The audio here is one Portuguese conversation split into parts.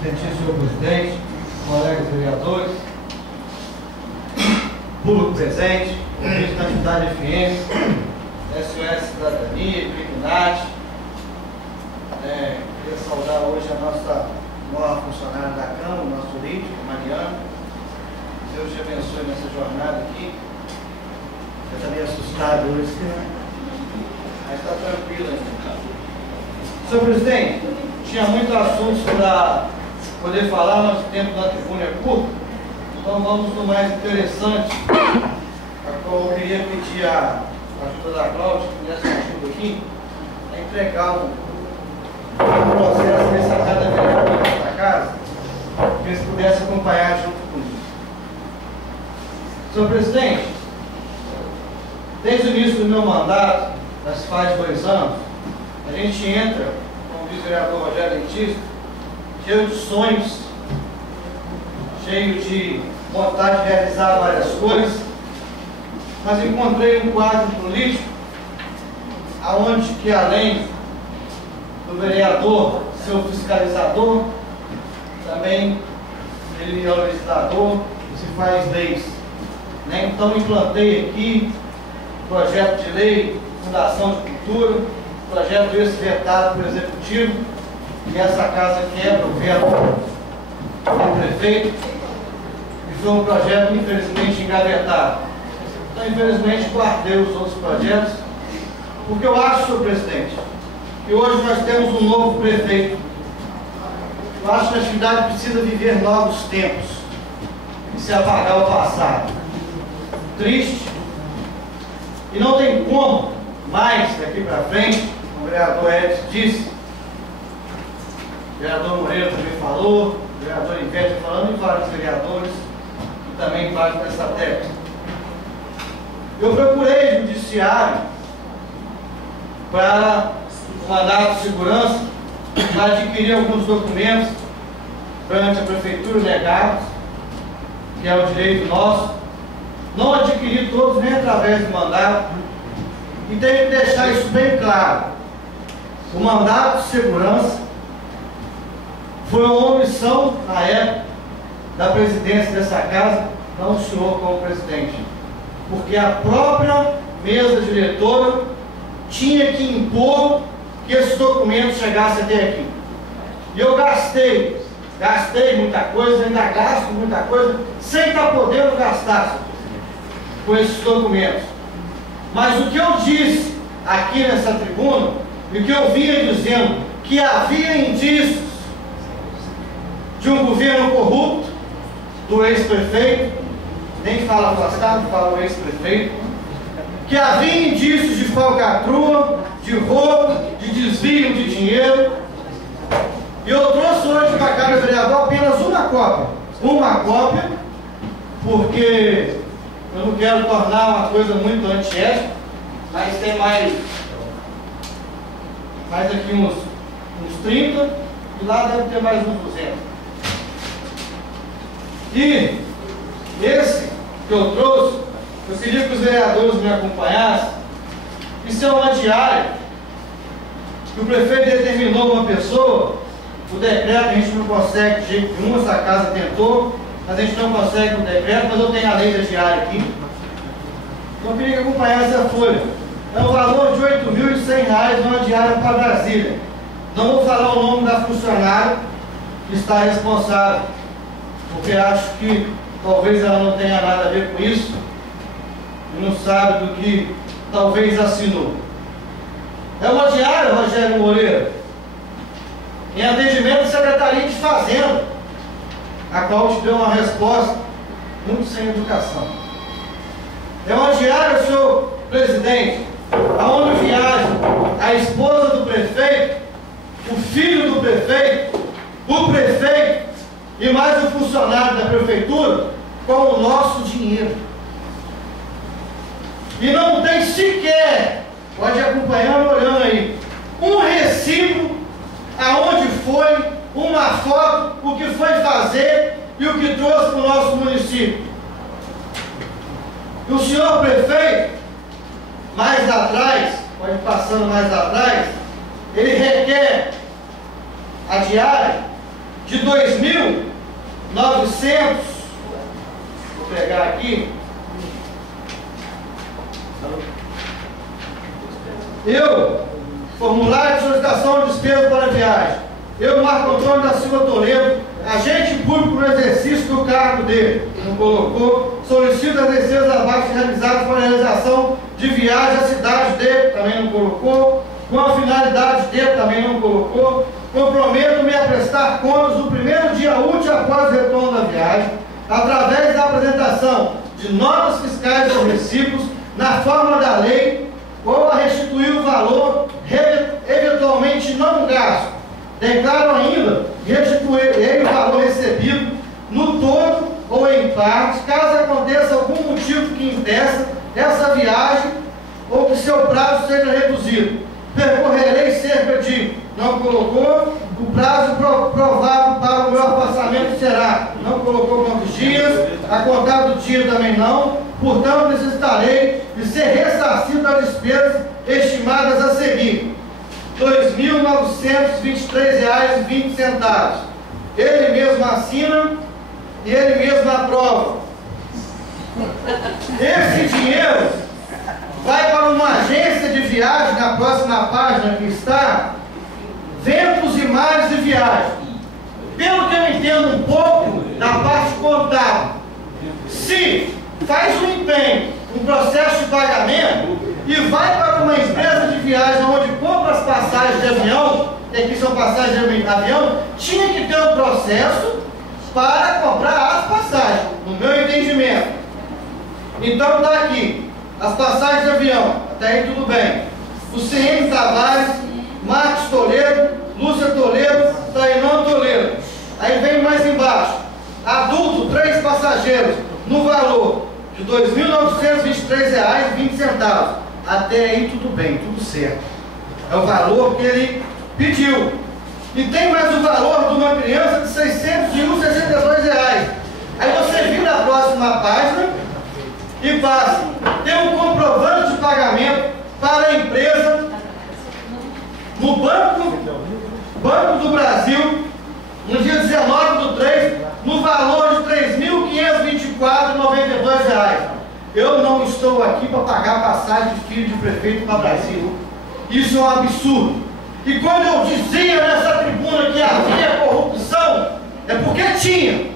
Excelentíssimo senhor presidente, colegas vereadores, público presente, ouvintes da atividade FM, SOS Cidadania, Criminate. Queria saudar hoje a nossa nova funcionária da Câmara, o nosso líder, Mariana. Deus te abençoe nessa jornada aqui. Eu estou meio assustado hoje, né? Mas está tranquilo ainda. Senhor presidente, tinha muitos assuntos para poder falar, nosso tempo na tribuna é curto, então vamos no mais interessante, a qual eu queria pedir a ajuda da Cláudia, que nessa ajuda aqui, a entregar o processo desse a cada vereador desta casa, que eles pudessem acompanhar junto comigo. Senhor presidente, desde o início do meu mandato, mas faz 2 anos, a gente entra com o vice-vereador Rogério Dentista, cheio de sonhos, cheio de vontade de realizar várias coisas, mas encontrei um quadro político aonde que, além do vereador ser o fiscalizador, também ele é o legislador e se faz leis, né? Então implantei aqui projeto de lei, Fundação de Cultura, projeto esse vetado pelo Executivo, e essa casa quebra o veto do prefeito, e foi um projeto infelizmente engavetado. Então infelizmente guardei os outros projetos, porque eu acho, senhor presidente, que hoje nós temos um novo prefeito. Eu acho que a cidade precisa viver novos tempos e se apagar o passado. Triste, e não tem como mais daqui para frente, como o vereador Edson disse, o vereador Moreira também falou, o vereador Ivete falando, e vários vereadores que também fazem dessa técnica. Eu procurei o judiciário para o mandato de segurança, para adquirir alguns documentos perante a prefeitura negados, que é o direito nosso. Não adquiri todos nem através do mandato, e tenho que deixar isso bem claro. O mandato de segurança foi uma omissão na época da presidência dessa casa, não o senhor como presidente, porque a própria mesa diretora tinha que impor que esses documentos chegassem até aqui. E eu gastei muita coisa, ainda gasto muita coisa, sem estar podendo gastar com esses documentos. Mas o que eu disse aqui nessa tribuna, e o que eu vinha dizendo, que havia indícios de um governo corrupto, do ex-prefeito, nem fala afastado, fala o ex-prefeito, que havia indícios de falcatrua, de roubo, de desvio de dinheiro. E eu trouxe hoje para a Câmara Vereador apenas uma cópia, porque eu não quero tornar uma coisa muito antiética, mas tem mais aqui uns 30, e lá deve ter mais uns 200. E esse que eu trouxe, eu queria que os vereadores me acompanhassem. Isso é uma diária que o prefeito determinou uma pessoa. O decreto a gente não consegue de jeito nenhum, essa casa tentou, mas a gente não consegue o decreto, mas eu tenho a lei da diária aqui. Então eu queria que acompanhasse a folha. É um valor de R$ 8.100 numa diária para Brasília. Não vou falar o nome da funcionária que está responsável, porque acho que talvez ela não tenha nada a ver com isso e não sabe do que talvez assinou. É uma diária, Rogério Moreira, em atendimento à Secretaria de Fazenda, a qual te deu uma resposta muito sem educação. É uma diária, senhor presidente, aonde viaja a esposa do prefeito, o filho do prefeito, o prefeito e mais um funcionário da prefeitura com o nosso dinheiro. E não tem sequer, pode ir acompanhando, olhando aí, um recibo aonde foi, uma foto, o que foi fazer e o que trouxe para o nosso município. E o senhor prefeito, mais atrás, pode ir passando mais atrás, ele requer a diária de 2.900, vou pegar aqui, formulário de solicitação de despesa para a viagem, eu, Marco Antônio da Silva Toledo, agente público no exercício do cargo dele, não colocou, solicito as despesas abaixo realizadas para a realização de viagem à cidade dele, também não colocou, com a finalidade dele, também não colocou, comprometo-me a prestar contas no primeiro dia útil após o retorno da viagem, através da apresentação de notas fiscais ou recibos, na forma da lei, ou a restituir o valor eventualmente não gasto. Declaro ainda restituir o valor recebido no todo ou em parte, caso aconteça algum motivo que impeça essa viagem ou que seu prazo seja reduzido. Percorrerei cerca de, não colocou, o prazo provável para o meu afastamento será, não colocou quantos dias, a contar do dia também não, portanto necessitarei de ser ressarcido das despesas estimadas a seguir. R$ 2.923,20. Ele mesmo assina e ele mesmo aprova. Esse dinheiro vai para uma agência de viagem, na próxima página que está, Ventos e Mares de Viagem. Pelo que eu entendo um pouco da parte contábil, se faz um empenho, um processo de pagamento, e vai para uma empresa de viagem onde compra as passagens de avião, que aqui são passagens de avião, tinha que ter um processo para comprar as passagens, no meu entendimento. Então está aqui, as passagens de avião, até aí tudo bem. O CM Tavares, Marcos Toledo, Lúcia Toledo, Tainã Toledo. Aí vem mais embaixo, adulto, 3 passageiros, no valor de R$ 2.923,20. Até aí tudo bem, tudo certo. É o valor que ele pediu. E tem mais o valor de uma criança de R$ 601,62. Aí você vira a próxima página e passa. Tem um comprovante de pagamento para a empresa no Banco do Brasil, no dia 19/3, no valor de R$ 3.524,92. Eu não estou aqui para pagar passagem de filho de prefeito para o Brasil. Isso é um absurdo. E quando eu dizia nessa tribuna que havia corrupção, é porque tinha.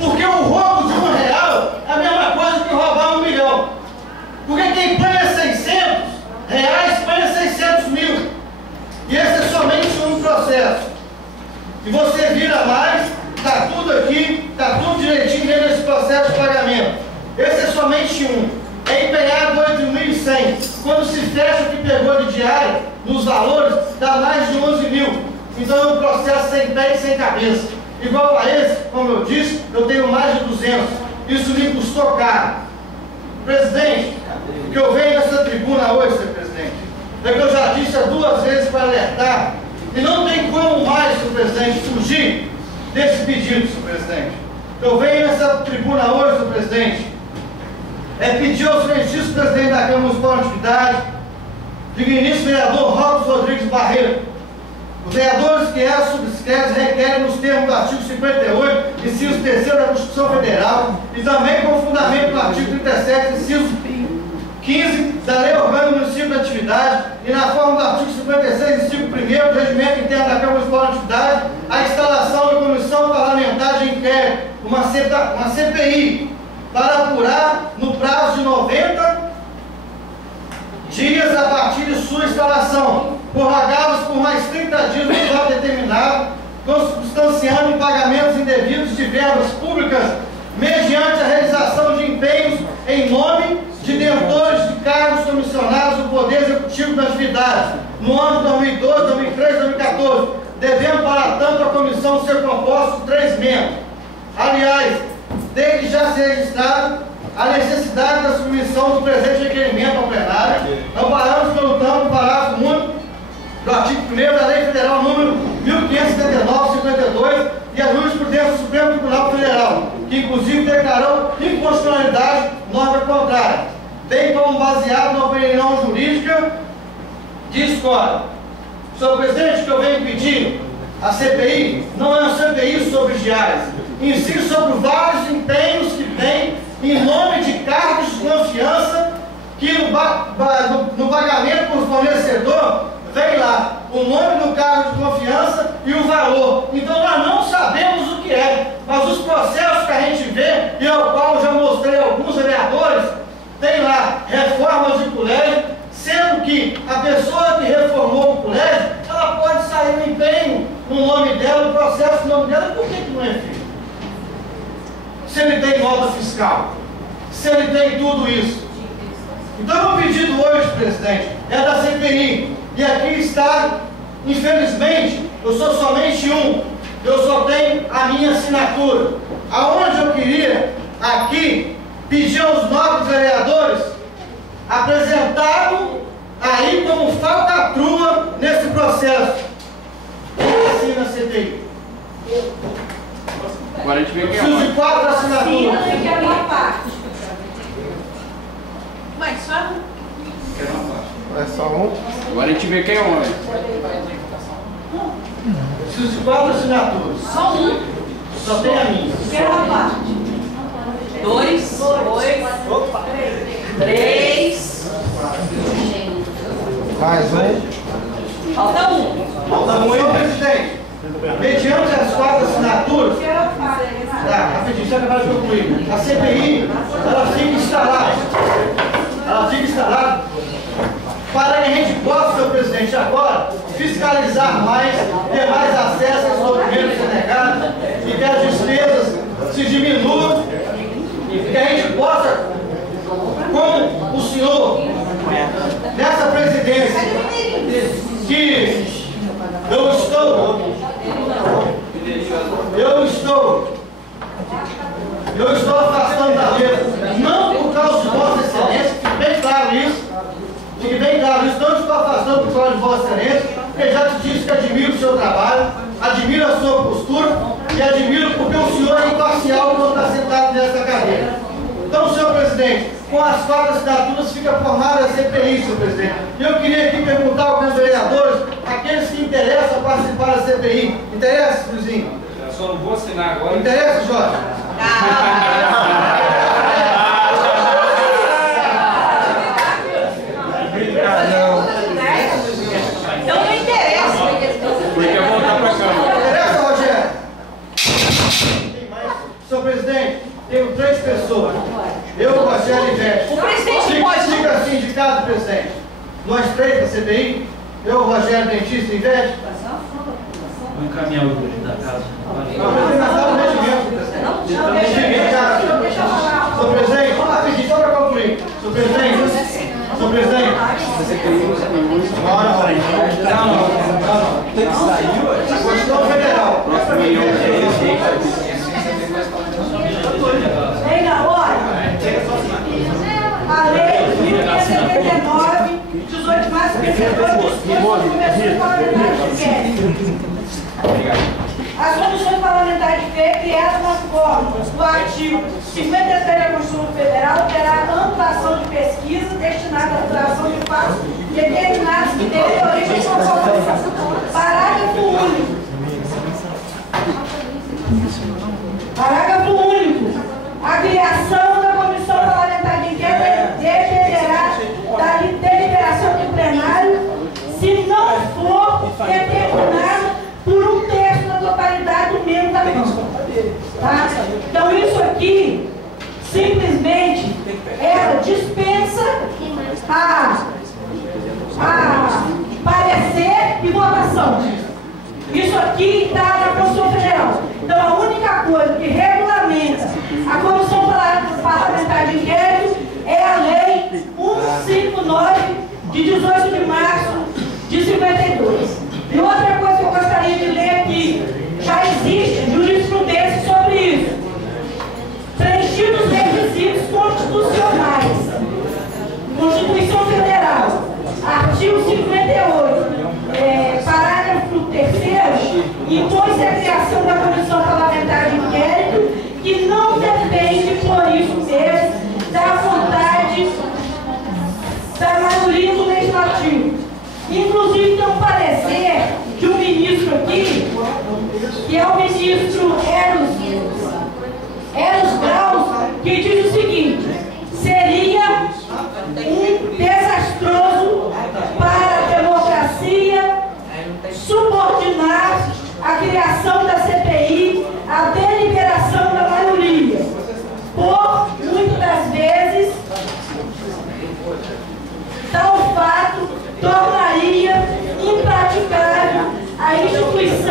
Porque o roubo de R$ 1 é a mesma coisa que roubar R$ 1 milhão. Porque quem ganha R$ 600 ganha 600 mil. E esse é somente um processo. E você vira mais, está tudo aqui, está tudo direitinho dentro desse processo de pagamento. Esse é somente um. É empenhado 8.100. Quando se fecha o que pegou de diária, nos valores, dá mais de 11 mil. Então é um processo sem pé e sem cabeça. Igual a esse, como eu disse, eu tenho mais de 200. Isso me custou caro. Presidente, o que eu venho nessa tribuna hoje, senhor presidente, é que eu já disse 2 vezes para alertar, e não tem como mais, senhor presidente, fugir desse pedido, senhor presidente. Eu venho nessa tribuna hoje, senhor presidente, pedir ao excelentíssimo presidente da Câmara Municipal de Atividade, digníssimo vereador Robson Rodrigues Barreto, os vereadores que eram subscretos requerem nos termos do artigo 58, inciso 3º da Constituição Federal, e também com fundamento do artigo 37, inciso 15 da Lei Orgânica do Município de Atividade, e na forma do artigo 56, inciso 1º do Regimento Interno da Câmara Municipal de Atividade, a instalação da Comissão Parlamentar de Inquérito, uma CPI, para apurar no prazo de 90 dias a partir de sua instalação, prorrogados por mais 30 dias no prazo determinado, consubstanciando pagamentos indevidos de verbas públicas mediante a realização de empenhos em nome de detentores de cargos comissionados do Poder Executivo da atividade, no ano de 2012, 2013 e 2014, devendo para tanto a comissão ser composta de 3 membros. Aliás, desde já ser registrado a necessidade da submissão do presente requerimento ao plenário, amparamos pelo tampo parágrafo único do artigo 1º da Lei Federal número 1579/52 e a jurisprudência do Supremo Tribunal Federal, que inclusive declarou inconstitucionalidade norma contrária, bem como baseado na opinião jurídica de escola. Senhor presidente, que eu venho pedir A CPI não é uma CPI sobre diárias, em si sobre vários empenhos que tem em nome de cargos de confiança que no pagamento por fornecedor vem lá o nome do cargo de confiança e o valor. Então nós não sabemos o que é, mas os processos que a gente vê, e ao qual eu já mostrei a alguns vereadores, tem lá reformas de colégio, sendo que a pessoa que reformou o colégio, ela pode sair no empenho no nome dela, no processo no nome dela. Por que não é feito? Se ele tem nota fiscal, se ele tem tudo isso. Então o pedido hoje, presidente, é da CPI. E aqui está, infelizmente, eu sou somente um, eu só tenho a minha assinatura. Aonde eu queria, aqui, pedir aos nobres vereadores, apresentado aí como falcatrua nesse processo. Assina a CPI. Agora a gente vê quem é. Preciso de 4 assinaturas. Que é a minha parte. Mas só É só um? Agora a gente vê quem é homem. Preciso de 4 assinaturas. só um. Só tem a minha. Quero a parte. 2, 3. Mais um. Falta um. Senhor presidente, mediante as 4 assinaturas, rapidinho, só acabar de concluir. A CPI, ela fica instalada. Para que a gente possa, senhor presidente, agora, fiscalizar mais, ter mais acesso aos documentos denegados e que as despesas se diminuam e que a gente possa, com o senhor, nessa presidência, que eu estou afastando da mesa, não por causa de Vossa Excelência, fique bem claro isso, não estou afastando por causa de Vossa Excelência, porque já te disse que admiro o seu trabalho, admiro a sua postura e admiro porque o senhor é imparcial quando está sentado nessa cadeira. Então, senhor presidente, com as 4 assinaturas fica formada a CPI, senhor presidente. E eu queria aqui perguntar aos vereadores, aqueles que interessam participar da CPI. Interessa, Luizinho? Eu só não vou assinar agora. Interessa, Jorge? Então não interessa. Porque eu vou voltar para cá. Interessa, Rogério? Senhor presidente, tenho 3 pessoas. Eu, Rogério e Ivete. O presidente pode. Fica assim indicado, presidente. Nós 3 da CPI, eu, Rogério, dentista e Ivete. Vou encaminhar o presidente da casa. Senhor presidente, rapidinho, só para concluir. Senhor presidente, não. Tem que sair, a Constituição Federal. Venga, olha. A lei 1579, 18 de março, as comissões parlamentares de fé criadas nas formas do artigo 53 da Constituição Federal terá amputação de pesquisa destinada à apuração de fatos determinados que terem origem comum. Parágrafo único. Parágrafo único. A criação da comissão parlamentar de inquérito dependerá da deliberação do plenário se não for determinado por um terço da totalidade do membro da Câmara. Tá? Então isso aqui simplesmente ela dispensa a parecer e votação. Isso aqui está na Constituição Federal. Então a única coisa que regulamenta a Comissão Parlamentar de Inquérito é a Lei 159 de 18 de março de 52. E outra coisa que eu gostaria de ler aqui, já existe jurisprudência sobre isso. Preenchidos os requisitos constitucionais. Constituição Federal, artigo 58, parágrafo 3º, impõe-se a criação da Comissão Parlamentar de Inquérito, que não depende, por isso mesmo, da vontade da maioria do Legislativo. Inclusive, tem um parecer de um ministro aqui,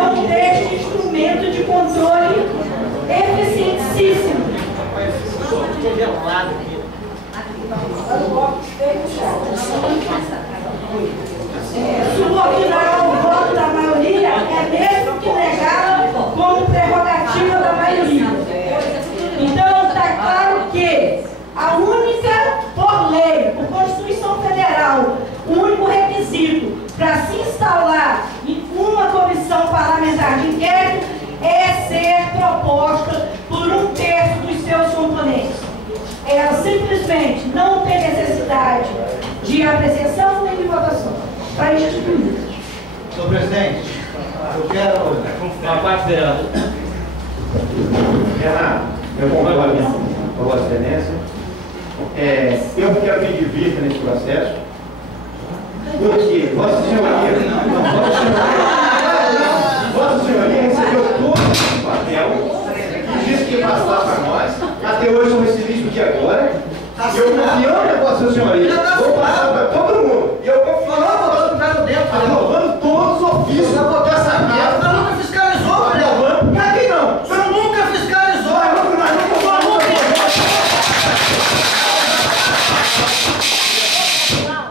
mão deste instrumento de controle eficientíssimo. Subordinar o voto da maioria é mesmo que negá-la como prerrogativa da maioria. Então, está claro que a única, por lei, por Constituição Federal, o único requisito para se instaurar em uma comissão parlamentar de inquérito é ser proposta por 1/3 dos seus componentes. Ela simplesmente não tem necessidade de apreciação nem de votação para instituir. Senhor presidente, eu quero... Uma parte vereador. Renato, eu concordo com a Vossa Excelência. Eu quero pedir vista nesse processo, porque Vossa Senhoria recebeu todo esse papel e disse que ia passar para nós. Até hoje eu recebi isso aqui agora. Eu confiando em Vossa Senhoria, vou passar para todo mundo. E eu aprovando todos os ofícios para botar essa casa. Você nunca fiscalizou, vereador? Cadê não? Você nunca fiscalizou!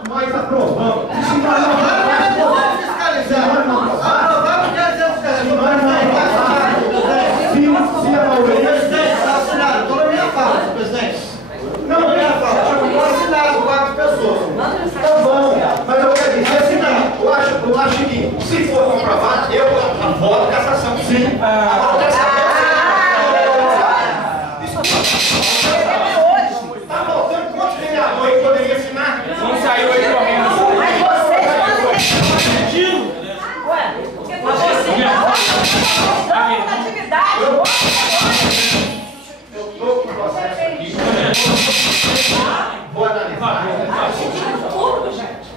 Nós aprovamos. Eu acho que, se for comprovado, eu voto cassação. Sim. Está faltando quantos vereadores que poderiam assinar? Não saiu aí correndo. Eu estou com o processo aqui. Vou analisar.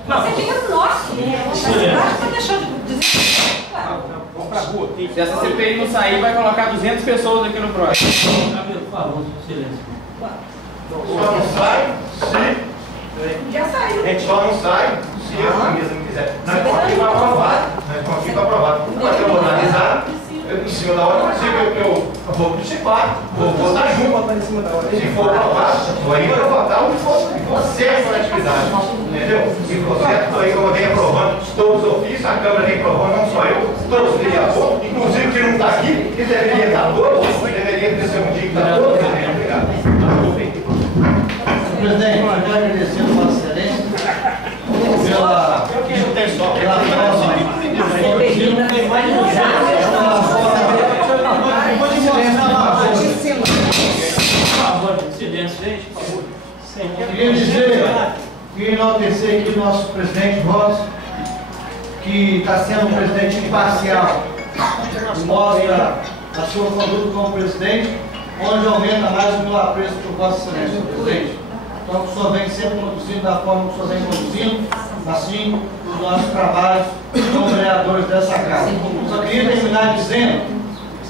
Você fica no nosso. Você deixou de dizer. Vamos pra rua. Se essa CPI não sair, vai colocar 200 pessoas aqui no próximo. Por favor, silêncio. Só não sai se... Já saiu. Só não sai se eu mesmo não quiser. Nós estamos aqui para aprovar. Nós estamos aqui para aprovar. Mas eu vou analisar. Em cima da hora, eu vou participar, vou votar junto. Se for aprovado, aí eu vou votar o que for certo na atividade. Entendeu? Se for certo, aí eu venho aprovando todos os ofícios, a Câmara vem aprovando, não só eu, todos os vereadores, inclusive que não está aqui, que deveria estar todos, deveria ter seu motivo para todos. Obrigado. Presidente, eu quero agradecer a Vossa Excelência pela Silêncio, gente, por favor. Queria dizer, queria enaltecer aqui o nosso presidente Rosa, que está sendo um presidente imparcial, mostra a sua conduta como presidente, onde aumenta mais o meu apreço por Vossa Excelência, presidente. Então, o senhor vem sempre conduzindo da forma que o senhor vem conduzindo, assim, os nossos trabalhos como vereadores dessa casa. Só queria terminar dizendo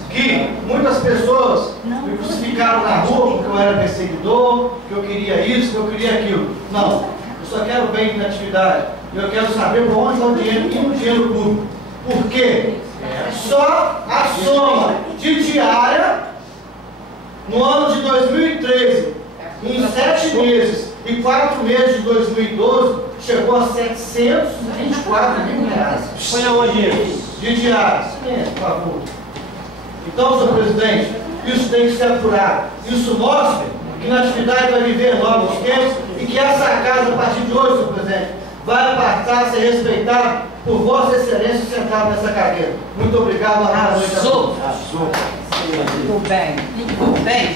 que muitas pessoas me crucificaram na rua porque eu era perseguidor, que eu queria isso, que eu queria aquilo. Não, eu só quero bem na atividade. Eu quero saber por onde está o dinheiro e o dinheiro público. Por quê? Só a soma de diária no ano de 2013, em 7 meses e 4 meses de 2012, chegou a 724 mil reais. Põe aonde? De diários, por favor. Então, senhor presidente, isso tem que ser apurado. Isso mostra que na atividade vai viver novos tempos e que essa casa, a partir de hoje, senhor presidente, vai passar a ser respeitada por Vossa Excelência sentado nessa cadeira. Muito obrigado, boa noite a todos. Muito bem.